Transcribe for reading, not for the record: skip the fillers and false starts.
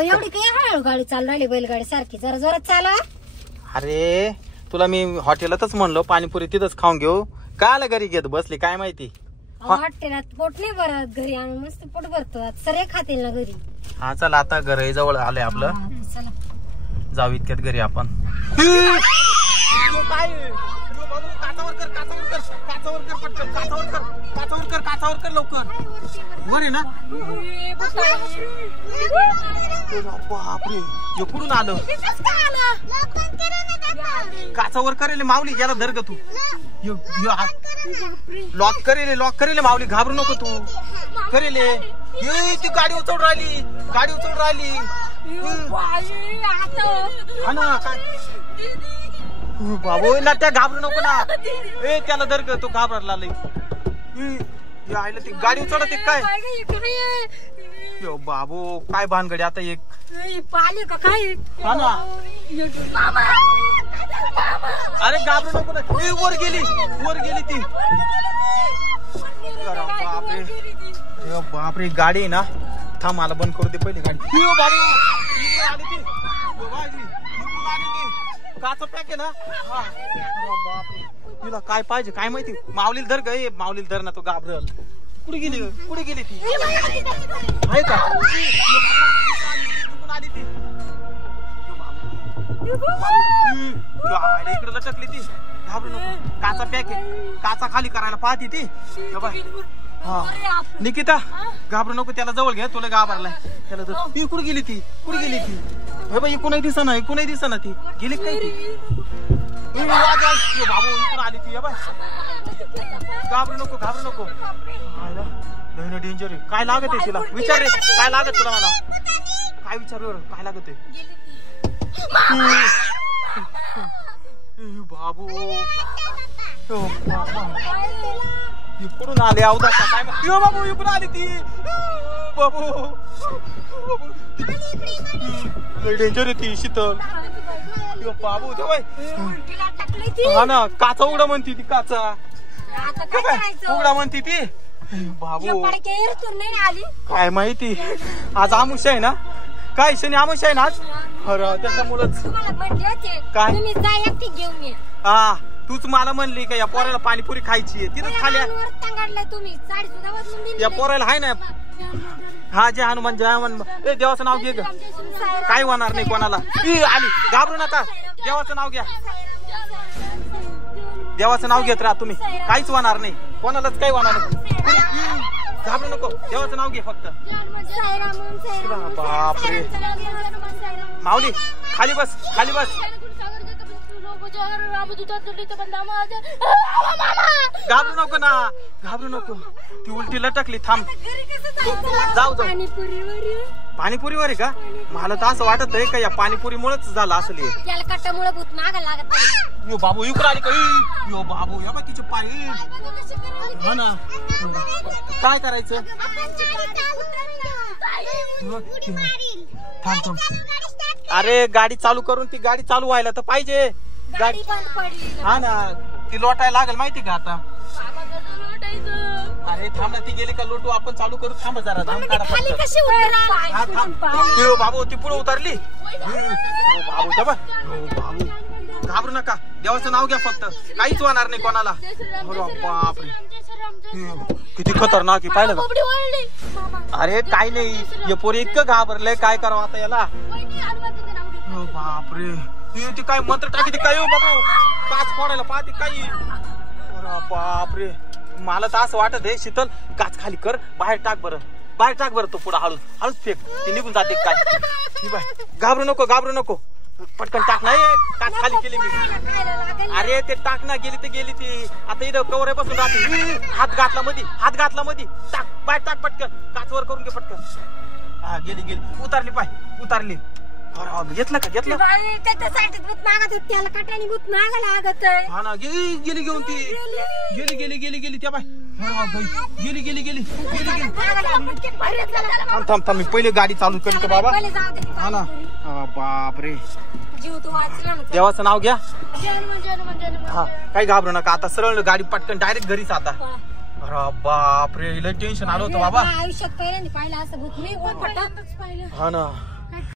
एवढी काही हळू गाडी चालू राहिली बैलगाडी सारखी, जरा जोरात चालवा. अरे तुला मी हॉटेलातच म्हणलो पाणीपुरी तिथंच खाऊन घेऊ, काय आलं घरी घेत बसली काय माहिती. हॉटेलात पोट नाही भरत, घरी आणून मस्त पोट भरतो. सरे खातील ना घरी. हा चल आता घर जवळ आलंय आपलं, चला जाऊ इतक्यात घरी आपण. काचावर कर लवकर, वर आहे ना. बापरे हे कुठून आलं, काचावर करेल माऊली, याला धर ग तू. लॉक करेल माऊली, घाबरू नको तू. करेल ती गाडी उचलून राहिली. हा ना काय बाबू ना, त्या घाबरू नको ना. ए त्याला धर ग, तो घाबरला लई. आईला ती गाडी उचलत काय. बाबू काय भानगडी आता एक पाले का काय. हा ना अरे घाबरू नको ना. वर गेली ती. बापरे गाडी आहे ना, थांब मला बंद करू दे पहिली गाडी. काचा पॅक आहे ना. बापरे तुला काय पाहिजे काय माहिती. माऊलीला धर ग, माऊलीला धर ना, तो घाबरल. कुठे गेली ती आहे का. आली ती इकडे लटकली ती. घाबरू नको, काचा पॅक आहे, काचा खाली करायला पाहती ती. हा निकिता घाबरू नको, त्याला जवळ घ्या, तुला घाबरलाय त्याला. कुठे गेली ती इकूनही दिसना ती. गेली काय ती. बाबू इकडून आली ती. घाबरू नको. डेंजर आहे. काय लागत आहे तिला, विचार रे काय लागत तुला, मला काय विचार काय लागत आहे. बाबू इकडून आले अवधा काय. बाबू इकडून आली ती. बाबू डेंजर आहे ती शीतल. बाबू हा ना, काचा उघडा म्हणती ती. काचा उघडा म्हणती ती. बाबू काय माहिती, आज आमुष्य आहे ना, काय शनी आमुष्य आहे ना आज. त्याच्यामुळेच काय. हा तूच मला म्हणली का या पोराला पाणीपुरी खायची आहे, तिथं खाल्या. या पोराला हाय ना. हा जय हनुमान देवाचं नाव घे ग, काय होणार नाही कोणाला. आली घाबरू नका, देवाचं नाव घ्या. देवाचं नाव घेत राहा तुम्ही, काहीच होणार नाही कोणालाच, काही होणार नाही. घाबरू नको, देवाचं नाव घे फक्त. बापरे माऊली खाली बस. घाबरू नको ती उलटी लटकली. थांब जाऊ. पाणीपुरीवर आहे का. मला तर असं वाटत आहे का या पाणीपुरीमुळेच झालं असेल. यो बाबू इकडे आली का. यो बाबू या बाय तिचे पाय. हो ना काय करायचं. थांब. अरे गाडी चालू करून ती गाडी चालू व्हायला तर पाहिजे. गाडी हा ना, ती लोटायला लागेल माहिती का आता. अरे थांब ना, ती गेली का लोटू आपण, चालू करू. थांब जरा, थांब काढा बाबू. ती पुढे उतरली. बाबू बाबू घाबरू नका, देवाचं नाव घ्या फक्त, काहीच होणार नाही कोणाला. बापरे किती खतरनाक आहे, पाहिलं का. अरे काय नाही, हे पोरी इतकं घाबरलंय, काय करावं आता याला. बापरे ती काय मंत्र टाकी काय. बाबू काच फोडायला पाहते काही. बापरे मला तर असं वाटत आहे शीतल, काच खाली कर, बाहेर टाक बरं तो पुढे हळूच फेक, ती निघून जाते काय. घाबरू नको पटकन टाक. नाही काच खाली केली मी. अरे ते टाक ना, गेली ती. आता इथं कवर बसून राहते. हात घातला मधी टाक, बाहेर टाक पटकन, काचवर करून घे पटकन. हा गेली उतारली. घेतलं हा ना, गेली घेऊन ती. गेली त्या बाय. गेली. थांब मी पहिले गाडी चालू करतो बाबा. हा ना बापरे, देवाचं नाव घ्या. हा काही घाबरू नका, आता सरळ गाडी पटकन डायरेक्ट घरीच आता. अरे बापरे लय टेन्शन आलं होतं बाबा. आयुष्यात पहिल्यांदा पाहिलं असं भूत मी. हा ना